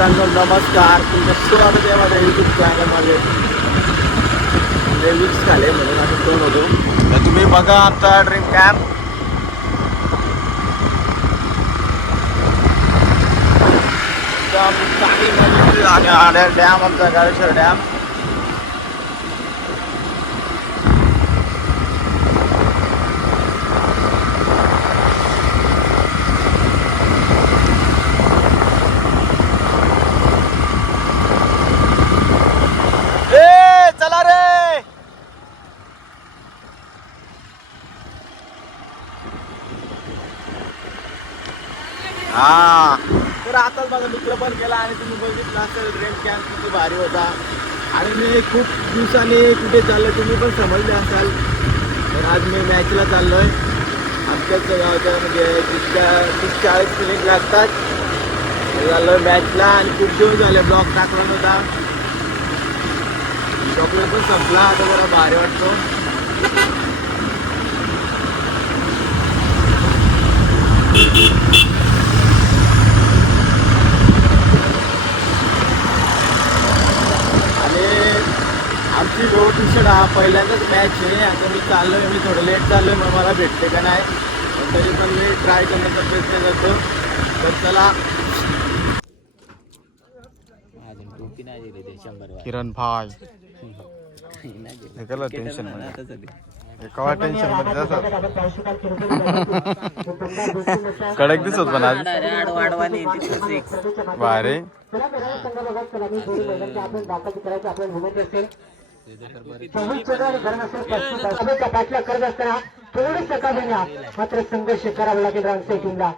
मित्रांनो नमस्कार, तुमचं स्वागत आहे माझ्या यूट्यूब चॅनलमध्ये. विक्स झाले म्हणून असं फोन होतो. तर तुम्ही बघा आता ड्रीम कॅम्प डॅम, आमचा गाडेश्वर डॅम. चला रे. हा तर आताच माझा मित्र पण केला आणि तुम्ही बघितला तर ड्रीम कॅम्प किती भारी होता. आणि मी खूप दिवसांनी कुठे चाललोय तुम्ही पण समजले असाल. तर आज मी मॅचला चाललोय. आमच्याच गावच्या म्हणजे 30-40 मिनिट लागतात. चाललोय मॅचला आणि खूप दिवस झाले ब्लॉग टाकला नव्हता. चॉकलेट पण संपला, आता जरा भारी वाटतो. आणि आमची रोड टी-शर्ट हा पहिल्यांदाच मॅच आहे. आता मी चाललोय, मी थोडं लेट चाललोय, मग मला भेटते का नाही, पण तरी पण मी ट्राय करण्याचा प्रयत्न करतो. तर चला. किरण भाई टेन्शन मध्ये टेन्शन मध्ये कडक दिसत पण आज वारे. करत असताना थोडं सकाळी मात्र संघर्ष करावा लागेल रामसाई टीमला.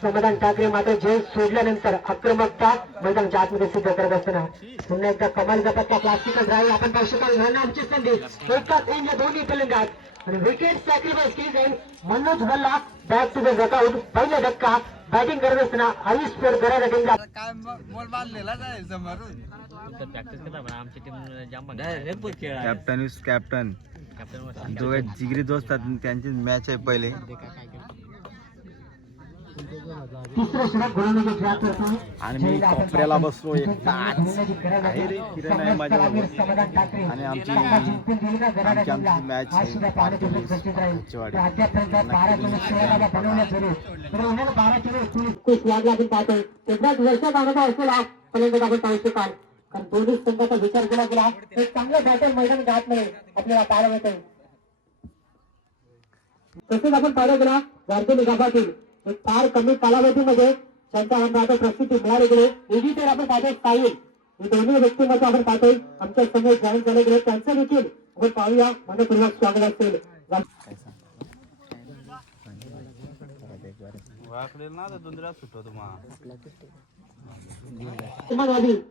समाधान ठाकरे मात्र जय सोडल्यानंतर आक्रमकता मैदानाच्या आतमध्ये सिद्ध करत असताना पुन्हा एकदा कमाल गटाचा प्लास्टिकच राहील. आपण पाहू शकाल आमची संधी एकाच एंडला दोन्ही फलंदाज आणि विकेट सॅक्रिफाईस केली जाईल. Manoj Bhalla back to the dugout. पहिला धक्का बॅटिंग करत असताना आयुष पेर करायला टीमला कॅप्टन दोघे जिगरी दोस्त आहेत. त्यांची मॅच आहे पहिले. आणि मी कोपऱ्याला बसलो एक तास आहे रे. किरण आहे माझ्याबरोबर आणि आमची मॅच कारण दोन्ही संघाचा विचार केला गेला. एक चांगला बॅटर मैदान घात नाही आपल्याला पाहायला मिळतंय. तसेच आपण पाहिलं गेला वार्तेली गाभातील एक फार कमी कालावधीमध्ये त्यांच्या आता प्रसिद्धी मिळाली गेली. एडी तर आपण पाहतोय साहिल, हे दोन्ही व्यक्तीमध्ये आपण पाहतोय आमच्या समोर जॉईन झाले गेले. त्यांचं देखील आपण पाहूया. मनपूर्वक स्वागत असेल.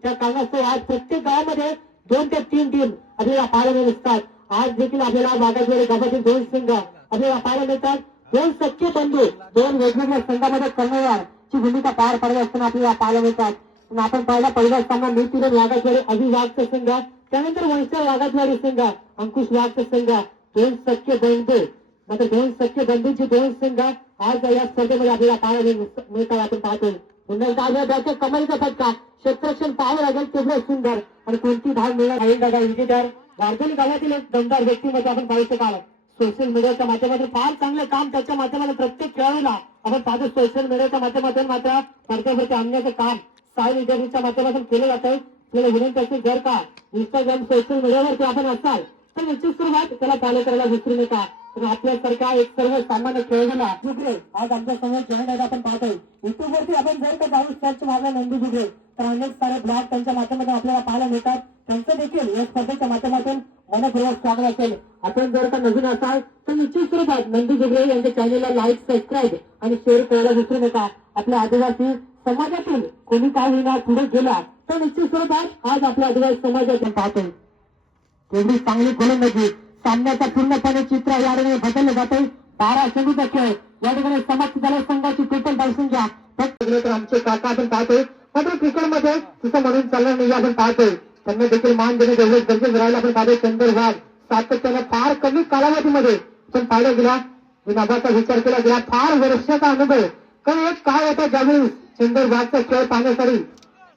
त्या कारणास्तव आज प्रत्येक गावामध्ये 2 ते 3 टीम आपल्याला पाहायला मिळतात. आज देखील आपल्याला भागातील गावातील 2 संघ आपल्याला पाहायला मिळतात. 2 सख्खे बंधू 2 वेगवेगळ्या संघामध्ये कर्णधार ची भूमिका पार पाडत असताना आपल्याला पाहायला मिळतात. आपण पाहिला पहिला सामना मिरतुरन वाघाचवाडी अभि वाघचा संघ, त्यानंतर वंशा वाघाचवाडी संघ अंकुश वाघचा संघ. 2 सख्खे बंधू मात्र 2 सख्खे बंधूंचे 2 संघ आज या स्पर्धेमध्ये आपल्याला पाहायला मिळतात. आपण पाहतोय पुन्हा कमालीचा फटका क्षेत्ररक्षण पाहावं लागेल तेवढं सुंदर आणि कोणती धाव मिळणार आहे. दादा विजेत्यावर वारदोली गावातील एक दमदार व्यक्तीमध्ये आपण पाहू शकाल. सोशल मीडियाच्या माध्यमातून फार चांगलं काम त्याच्या माध्यमातून प्रत्येक खेळाडूला आपण पाहतो. सोशल मीडियाच्या माध्यमातून मात्र स्पर्धेवरती आणण्याचं काम साई इंटरव्ह्यूच्या माध्यमातून केलं जात आहे. आपल्याला विनंती असेल जर का इंस्टाग्राम सोशल मीडियावरती आपण असाल तर निश्चित स्वरूपात त्याला फॉलो करायला विसरू नका. आपल्यासारख्या एक सर्व सामान्य खेळाडूला जुगरे आज आमच्या समोर जॉईन आहेत. आपण पाहतोय युट्यूब वरती आपण जर का जाऊन सर्च मारला नंदू जुगरे तर अनेक सारे ब्लॉग त्यांच्या माध्यमातून आपल्याला पाहायला मिळतात. त्यांचं देखील या स्पर्धेच्या माध्यमातून मनपूर्वक स्वागत असेल. आपण जर का नवीन असाल तर निश्चित स्वरूपात नंदू जुगरे यांच्या चॅनलला लाईक, सबस्क्राईब आणि शेअर करायला विसरू नका. आपल्या आदिवासी समाजातून कोणी काय होईना पुढे गेला तर निश्चित स्वरूपात आज आपल्या आदिवासी समाजातून पाहतोय एवढी चांगली गोलंदाजी. सामन्याचा पूर्णपणे चित्र या ठिकाणी बदललं जाते. 12 चेंडूचा खेळ या ठिकाणी समाप्त झाल्या. संघाची टोटल धावसंख्या तर आमचे काका आपण पाहतोय. मात्र क्रिकेटमध्ये तिथं म्हणून चालणार नाही आपण पाहतोय. त्यांना देखील मान देणे तेवढेच गरजेचं राहिलं. आपण पाहतोय चंदर वाघ सातत्यानं फार कमी कालावधीमध्ये पण पाहिला गेला. नाबाचा विचार केला गेला. फार वर्षाचा अनुभव. कारण एक काळ होता ज्यावेळी सुंदर भागचा खेळ पाहण्यासाठी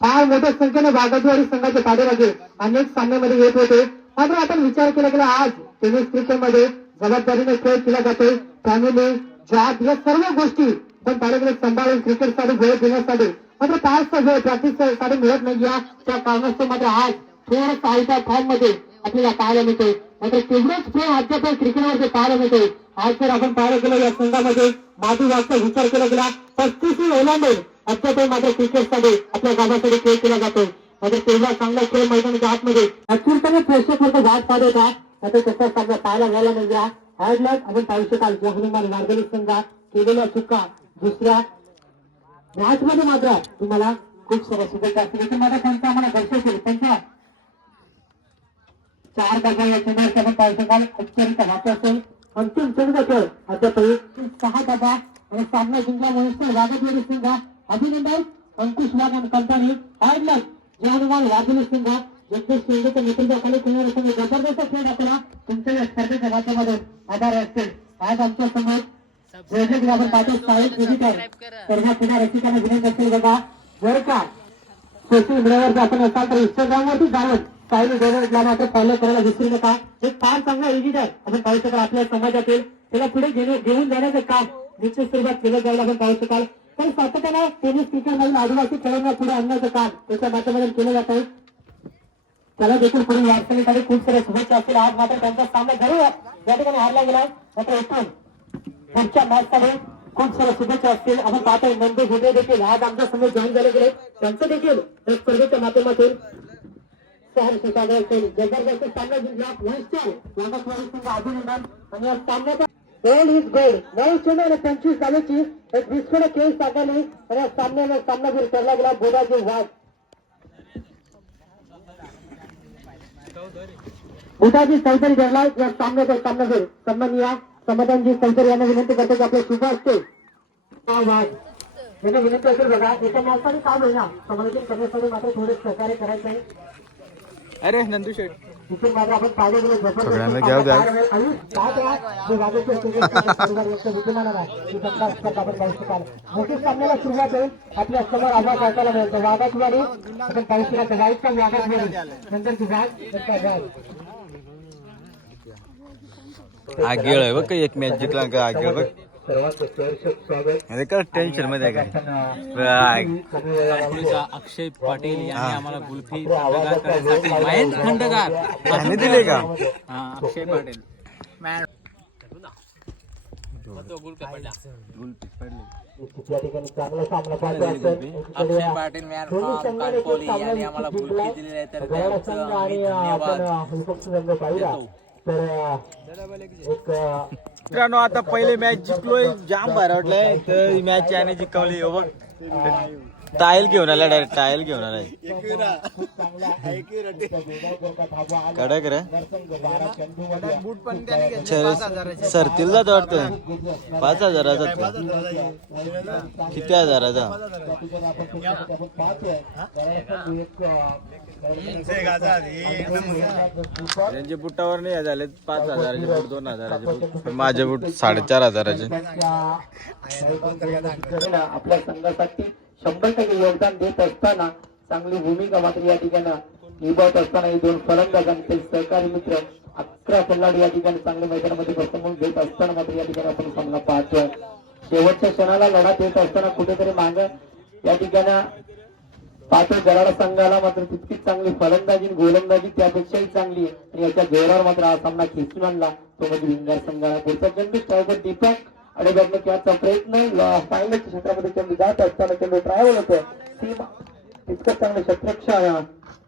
फार मोठ्या संख्येने बागतवाडी संघाचे पाठीमागे अनेक सामन्यामध्ये येत होते. मात्र आपण विचार केला गेला आज टेनिस क्रिकेटमध्ये जबाबदारीने खेळ केला जातोय. फॅमिली जॉब या सर्व गोष्टी पण पाठीमागे सांभाळून क्रिकेटसाठी वेळ देण्यासाठी मात्र फारसा वेळ प्रॅक्टिससाठी मिळत नाही. या त्या कारणास्तव मात्र आज थोडं आयत्या फॉर्म मध्ये आपल्याला पाहायला मिळतोय. मात्र तेवढंच प्रेम अद्याप क्रिकेटवरती पाहायला मिळतोय. आज जर आपण पाहायला गेलो या संघामध्ये माधू वाघचा विचार केला गेला 35 ओलांडून अद्याप मात्र क्रिकेटसाठी आपल्या गावासाठी खेळ केला जातोय. मात्र तेवढा चांगला खेळ मैदानाच्या आतमध्ये अचूकपणे प्रेक्षक वर्ग गाठ पाहत होता. मात्र तसा सामना पाहायला मिळाला नाही. हॅडलॅक आपण पाहू शकाल की हनुमान मार्गली संघा केलेल्या चुका दुसऱ्या मॅच मध्ये मात्र तुम्हाला खूप साऱ्या शुभेच्छा असतील. मात्र त्यांचा आम्हाला दर्शक त्यांच्या 4 डबा या चेंडूवरती आपण पाहू शकाल. औपचारिक हात असेल अंतिम चेंडूचा खेळ अद्याप 6 डबा आणि सामना जिंकला म्हणून वाघेश्वरी संघ अभिनंदन. अंकुश वाघ आणि कंपनी हॅडलॅक जे हनुमान वाघेश्वरी संघ जगदीश शिंदेच्या नेतृत्वाखाली पुणे संघ जबरदस्त खेळ आपला तुमच्या या स्पर्धेच्या माध्यमातून आधार असतील. आज आमच्या समोर आपण पाहतो साहित्य विजिट आहे. सर्व पुन्हा रसिकांना विनंती असेल बघा जर का सोशल मीडियावर आपण असाल तर इंस्टाग्रामवरती जाऊन साहित्य डेव्हलपला मात्र फॉलो करायला विसरू नका. एक फार चांगला विजिट आहे. आपण पाहू शकाल आपल्या समाजातील त्याला पुढे घेऊन जाण्याचं काम निश्चित स्वरूपात केलं जाईल. आपण पाहू शकाल तर सातत्याने टेनिस क्रिकेट मधील आदिवासी खेळांना पुढे आणण्याचं काम त्याच्या माध्यमातून केलं जात आहे. त्याला देखील पुढील वाटचालीसाठी खूप साऱ्या शुभेच्छा असतील. आज मात्र त्यांचा सामना जरूर या ठिकाणी हारला गेला. मात्र इथून पुढच्या मॅच साठी खूप साऱ्या शुभेच्छा असतील. आपण पाहतोय नंदू घुटे देखील आज आमच्या समोर जॉईन झाले गेले. त्यांचं देखील या स्पर्धेच्या माध्यमातून जबरदस्त सामना जिंकला. अभिनंदन आणि या सामन्याचा गोल इज गोल 9 चेंडू आणि 25 धावेची एक विस्फोटक खेळ साकारली आणि या सामन्याला सामनावीर ठरला गेला बोधाजी वाघ. बोधाजी चौधरी ठरला या सामन्याचा सामनावीर. सन्माननीय समाधानजी चौधरी यांना विनंती करतो की आपले शुभ असते वाघ यांना विनंती असेल बघा एका मॅचसाठी काम आहे ना समालोचन करण्यासाठी मात्र थोडे सहकार्य करायचं आहे. अरे नंदू शेठ तिथून मात्र आपण पाहिजे गेलो सगळ्यांना घ्या गाय. मोठी सामन्याला सुरुवात होईल. आपल्या समोर आवाज ऐकायला मिळतो वाघाचवाडी आपण पाहू शकतो वाईटचा वाघाचवाडी नंतर ती वाघ आगेळ आहे बघ एक मॅच जिंकला का आगेळ बघ. अरे का टेन्शन मध्ये काय अक्षय पाटील यांनी आम्हाला गुल्फी थंडगार करण्यासाठी मयंक थंडगार आणि दिले का अक्षय पाटील अक्षय पाटील मॅन फ्रॉम कानपोली यांनी आम्हाला गुल्फी दिलेली आहे तर त्यांचं आम्ही धन्यवाद मित्रांनो आता पहिले मॅच जिंकलोय जाम भारी वाटलंय. तर ही मॅच याने जिंकवली हो बघ. टायल घेऊन आला डायरेक्ट टायल घेऊन आलाय कडक रे सरतील जात वाटतं 5,000चा किती हजाराचा त्यांचे बुटावर नाही झाले 5,000चे बूट 2,000चे माझे बूट 4,500चे. आपल्या संघासाठी 100% योगदान देत असताना चांगली भूमिका मात्र या ठिकाणी निभावत असताना हे 2 फलंदाज आणि ते सहकारी मित्र 11 खेळाडू या ठिकाणी चांगल्या मैदानामध्ये परफॉर्मन्स देत असताना मात्र या ठिकाणी आपण सामना पाहतोय. शेवटच्या क्षणाला लढा देत असताना कुठेतरी माग या ठिकाणी पाहतोय गराडा संघाला मात्र तितकीच चांगली फलंदाजी गोलंदाजी त्यापेक्षाही चांगली आहे आणि याच्या जोरावर मात्र हा सामना खेचून आणला तो म्हणजे विंगार संघाला. पुढचा चेंडू ट्रायवर दीपक आणि बघणं खेळाचा प्रयत्न फायनलच्या क्षेत्रामध्ये चेंडू जात असताना चेंडू ट्रायवर होतो तितकंच चांगलं क्षेत्ररक्षण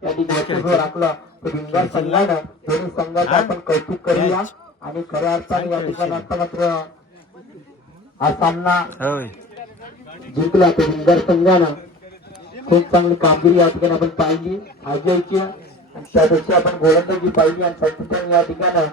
या ठिकाणी राखलं विंगार संघानं. दोन्ही संघाचं आपण कौतुक करूया आणि खऱ्या अर्थाने या ठिकाणी आता मात्र हा सामना जिंकला तो विंगार संघानं. खूप चांगली कामगिरी या ठिकाणी आपण पाहिली अजयची आणि त्यापेक्षा आपण गोलंदाजी पाहिली आणि प्रत्येकाने या ठिकाणी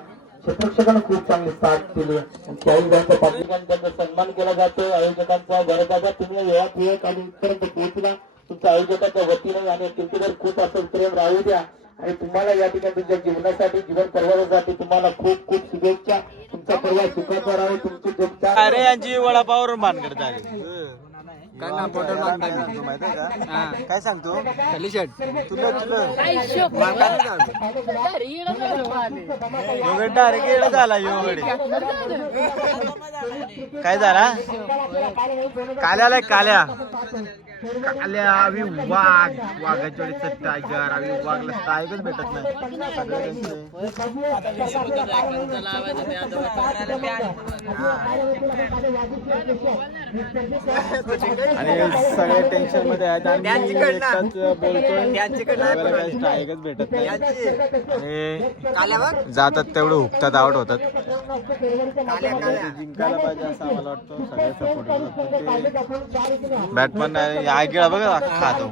क्षेत्ररक्षकांना खूप चांगली साथ केली आणि त्याही त्यांच्या पाठिकांनी त्यांचा सन्मान केला जातो. आयोजकांचा गरजाचा तुम्ही वेळात वेळ आणि इथपर्यंत पोहोचला तुमच्या आयोजकांच्या वतीने आणि क्रिकेटर खूप असं प्रेम राहू द्या आणि तुम्हाला या ठिकाणी तुमच्या जीवनासाठी जीवन प्रवासासाठी तुम्हाला खूप खूप शुभेच्छा. तुमचा प्रवास सुखाचा राहो. तुमची अरे यांची वडापावर मानगड झाली सांगतो माहिती आहे का? काय सांगतो तुला डायरेक्ट येडा झाला योगडे. काय झाला? काल्या आलाय काल्या काल्या आम्ही वाघाच्या वेळी टायगर आम्ही वाघला टायगरच भेटत नाही. आणि सगळे टेन्शन मध्ये आहेत आणि मी एकटाच बोलतोय टायगरच भेटत नाही. आणि जातात तेवढं हुकतात आउट होतात. जिंकायला पाहिजे असं आम्हाला वाटतं. सगळे सपोर्ट बॅटमॅन आयगेळा बघा खातो.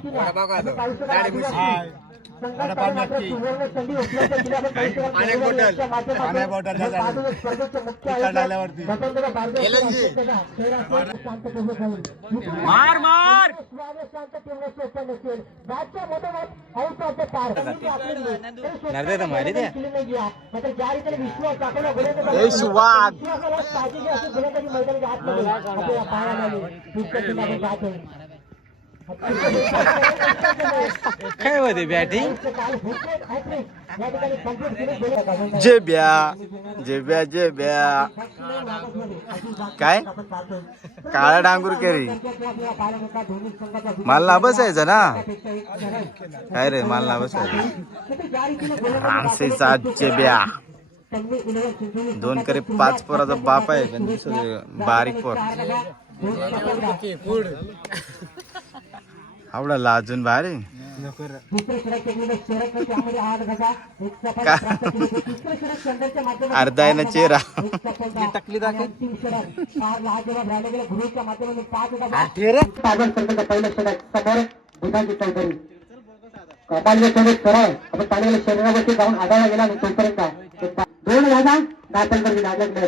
मार मार काय होते बॅटिंग. जेब्या जेब्या जेब्या काय काळा डांगूर केरी मला बसायचं ना. काय रे मला बसायचं जेब्या 2 करे 5 पोराचा बाप आहे. बारीक पोर आवडा लाजून भारी अर्धा आहे ना चेहरा. शरीरावरती जाऊन आढळला गेला आणि तोपर्यंत 2 धागा दाखल लागले.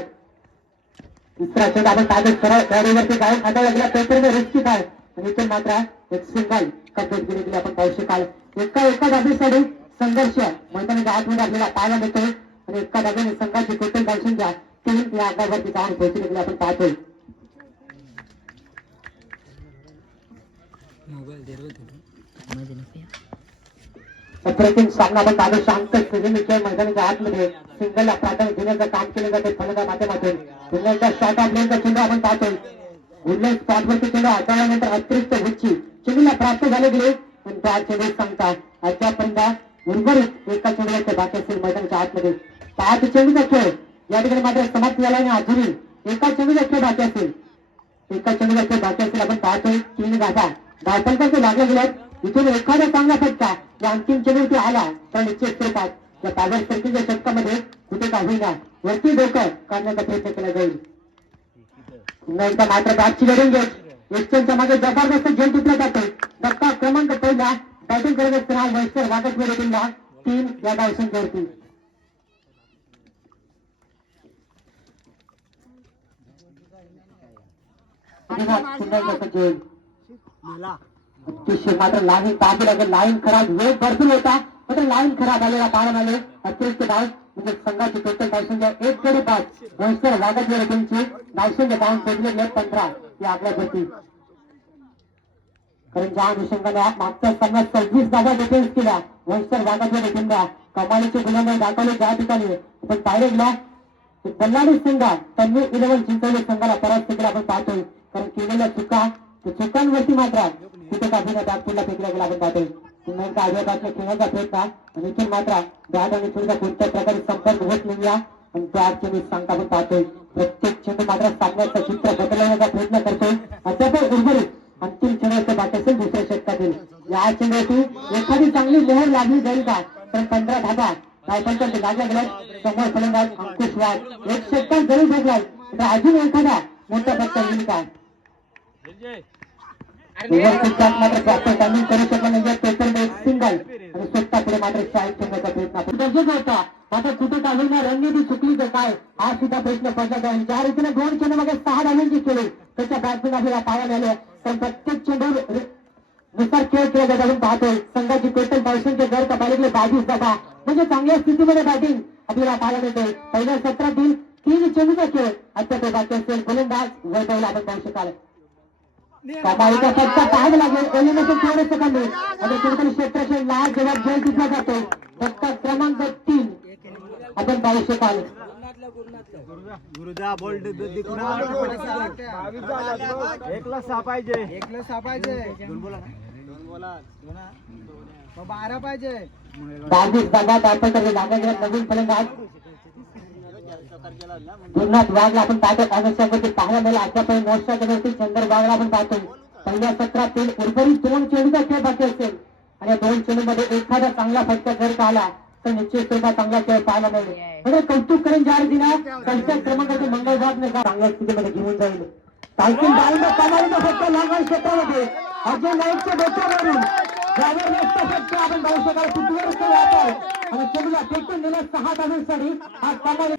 तिसरा चेंडू आपण ताब्यात सरळ गाडीवरती जाऊन आढळला गेला तोपर्यंत रिस्की आहे. आणि इथे मात्र एक सिंगल कंप्लीट केली आपण पाहू शकाल. एका धाब्यासाठी संघर्ष मैदानाच्या आतमध्ये आपल्याला पाहायला मिळतोय आणि एका धाब्याने संघाची टोटल संख्या 3 या आकड्यावरती जाऊन पोहोचली आपण पाहतोय. अप्रतिम सामना आपण पाहतो. शांत स्थितीने मैदानाच्या आतमध्ये सिंगलला प्राधान्य देण्याचं काम केलं जाते फलंदाच्या माध्यमातून. सिंगलचा शॉट आपल्याचा चेंडू आपण पाहतोय. गुडल्या स्पॉटवरती चेंडू हाताळल्यानंतर अतिरिक्त उच्ची चेंडूला प्राप्त झाले गेले आणि त्या चेंडू सांगतात अद्यापर्यंत उर्वरित एका चेंडूचे बाकी असतील मैदानाच्या आतमध्ये. 5 चेंडूचा खेळ या ठिकाणी मात्र समाप्त झाला आणि अजूनही एका चेंडूचा खेळ बाकी असेल. एका चेंडूचा खेळ बाकी असेल आपण पाहतोय. 3 गाठा धावपंचांचे लागले गेल्यात. इथून एखादा चांगला फटका या अंतिम चेंडूवरती आला तर निश्चित स्वरूपात या ताब्यात सर्किटच्या षटकामध्ये कुठे का होईना वरती डोकं काढण्याचा प्रयत्न केला जाईल. पुन्हा मात्र बॅटची लढून घेत एक्सचेंजच्या मागे जबरदस्त झेल टिपला जातोय. धक्का क्रमांक 1 बॅटिंग करत असताना वैश्वर वागतवेर टीमला 3 या धावसंख्येवरती. अतिशय मात्र लाईन पाहावी लागेल. लाईन खराब वेळ भरपूर होता मात्र लाईन खराब आलेला पाहायला आले. अतिरिक्त धाव म्हणजे संघाची टोटल धावसंख्या 1/5 वैश्वर वागतवेर टीमची धावसंख्या धावून पोहोचले 15 या आकड्यावरती. कारण ज्या अनुषंगाने मागच्या सामन्यात 26 धावा डिफेन्स केल्या वैश्वर वागतवेर टीमला कमालीचे गुलाम दाखवले. ज्या ठिकाणी आपण पाहिले गेला बल्लाडी संघ त्यांनी 11 चिंचवली संघाला परास्त केला आपण पाहतोय. कारण केलेल्या चुकांवरती मात्र कुठे काढून बॅटफुलला फेकला गेला आपण पाहतोय. पुन्हा एकदा आजच्या बाजूला खेळण्याचा प्रयत्न आणि इथून मात्र बॅट आणि चेंडूचा कोणत्या प्रकारे संपर्क होत नाही आणि त्या चेंडू सांगता आपण पाहतोय. प्रत्येक चेंडू मात्र सामन्याचं चित्र बदलण्याचा प्रयत्न करतोय. अद्याप उर्वरित अंतिम चेंडूचं बॅट असेल दुसऱ्या षटकातील. या चेंडूवरती एखादी चांगली मोहर लागली जाईल का तर 15 धाबा धावपंचांचे लागल्या गेल्या. समोर फलंदाज अंकुश वाघ एक षटकात जरी भेटलाय तर अजून एखादा मोठा फटका येईल का. मात्र जास्त टायमिंग करू शकला नाही तोपर्यंत एक सिंगल आणि स्वतः पुढे मात्र शाळेत ठेवण्याचा प्रयत्न गरजेचा होता. मात्र कुठे का होईना रणनीती चुकली तर काय हा सुद्धा प्रश्न पडला आहे. ज्या रीतीने 2 चेंडू मागे 6 धावांची केली त्याच्या बॅटमॅन आपल्याला पाहायला आले तर प्रत्येक चेंडू नुसार खेळ केला जात आपण पाहतोय. संघाची टोटल धावसंख्या जर का पाहिजे 22 धावा म्हणजे चांगल्या स्थितीमध्ये बॅटिंग आपल्याला पाहायला मिळते. पहिल्या सत्रातील 3 चेंडूचा खेळ अद्याप बाकी असेल. गोलंदाज वैभवला आपण पाहू शकाल. कमाईचा फटका टाइम लागेल. एलिमिनेशन थोडे सेकंद आणि कुठेतरी क्षेत्राचे लाल जेव्हा जय दिसला जातो. फक्त क्रमांक 3 आपण पाहू शकाल. गुरुजा बोल्ट एकला 6 पाहिजे. 12 पाहिजे. 22 धावा दाखल लागणाऱ्या नवीन फलंदाज गुरुनाथ वाघला आपण पाहतो. काँग्रेसच्यामध्ये पाहायला मिळाला. आतापर्यंत मोर्चा केल्यावरती चंद्र वाघला आपण पाहतो. पहिल्या सत्रातील उर्वरित 2 चेंडूचा खेळ बाकी असेल आणि या 2 चेंडूमध्ये एखादा चांगला फटका जर का आला तर निश्चित स्वरूपात चांगला खेळ पाहायला मिळेल. म्हणजे कौतुक करून जाहीर दिला. त्यांच्या क्रमांकाचे मंगळ वाघ चांगल्या स्थितीमध्ये घेऊन जाईल. तालकीन डाळिंब कमालीचा फटका लागणार क्षेत्रामध्ये अजय नाईकच्या डोक्यावरून जबरदस्त फटका आपण पाहू शकाल. फुटवर्क वापर आणि चेंडूला फेकून दिला 6 धावांसाठी. हा कमाल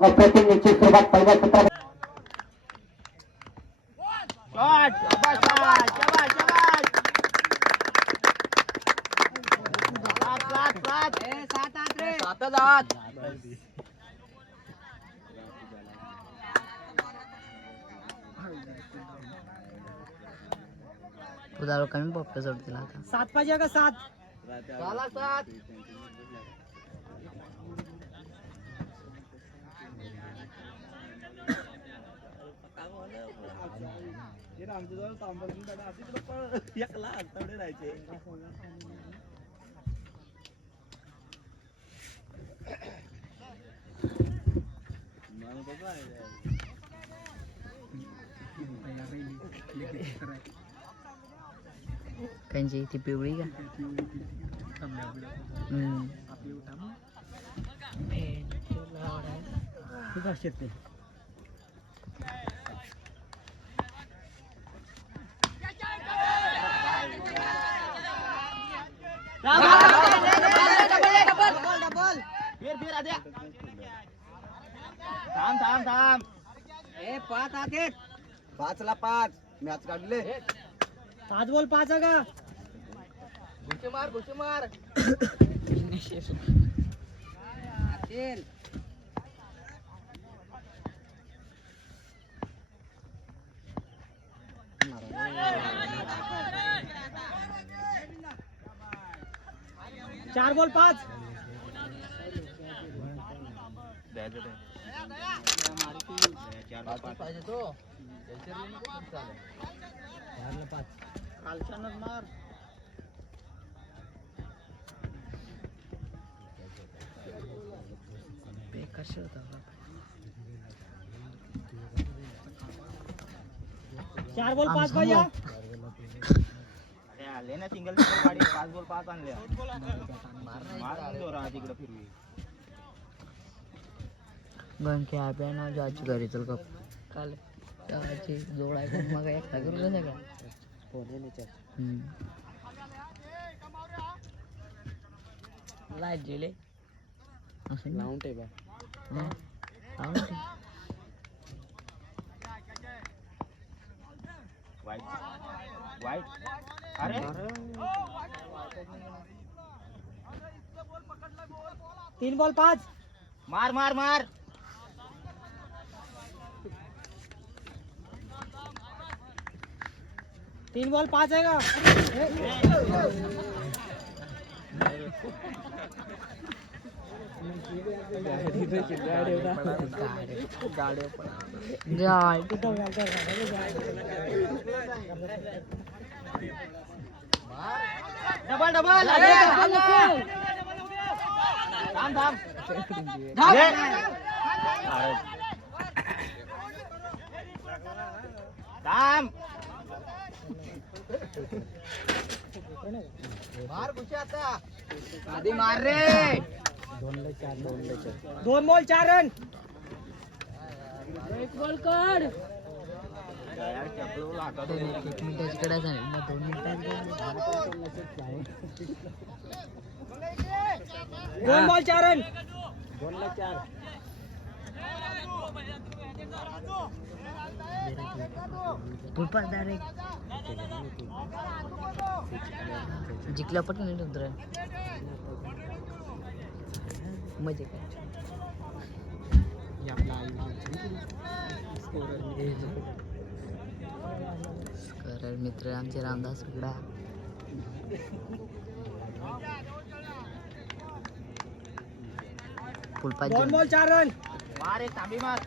अप्रतिम निश्चित स्वरूपात पहिल्या सत्रात उदाहरण कमी पप्पा सोडतील आता. 7 पाहिजे का 7? त्यांची ती पिवळी का थांब 5 आते. 5ला 5 मॅच काढले. 7 बॉल 5 आहे का? घुशी मार चार बॉल 5. पाहिजे तो मार. कसे होता 4 बॉल 5 पाहिजे. आले ना सिंगल गाडी 5 बॉल 5 आणले. मार तिकडे फिरवी गंके आपल्या ना जायची घरी चल कप काल त्याची जोड आहे मग एकटा करू नये का लाईट गेले असं लावून ठेवा लावून ठेव. वाईट अरे 3 बॉल 5. मार मार मार. 3 बॉल 5 आहे का? डबल डबल थांब थांब थांब मार घुशी आता आधी मार रे. 2 बॉल 4 रन. एक मिनिटाची कडा झाली मग 2 मिनिटात 2 बॉल 4 रन. 2ला 4. फुलपास डायरेक्ट जिंकला पण नाही नंतर मजे काय स्कोरर मित्र आमचे रामदास उघडा फुलपास 2 बॉल 4 रन मार एक थांबी मार.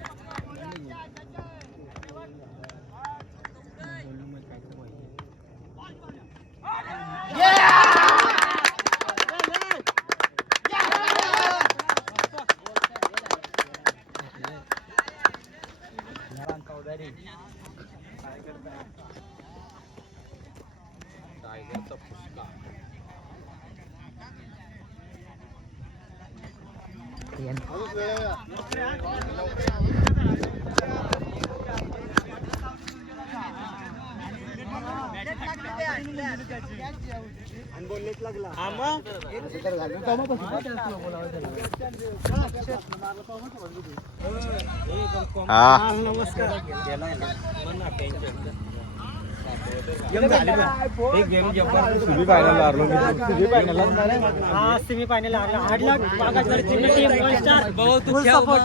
सेमी फायनल हारला Bagayatwadi team one star full support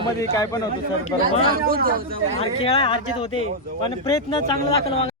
मध्ये काय पण होतं सर, बरोबर खेळ अर्जित होते पण प्रयत्न चांगला दाखल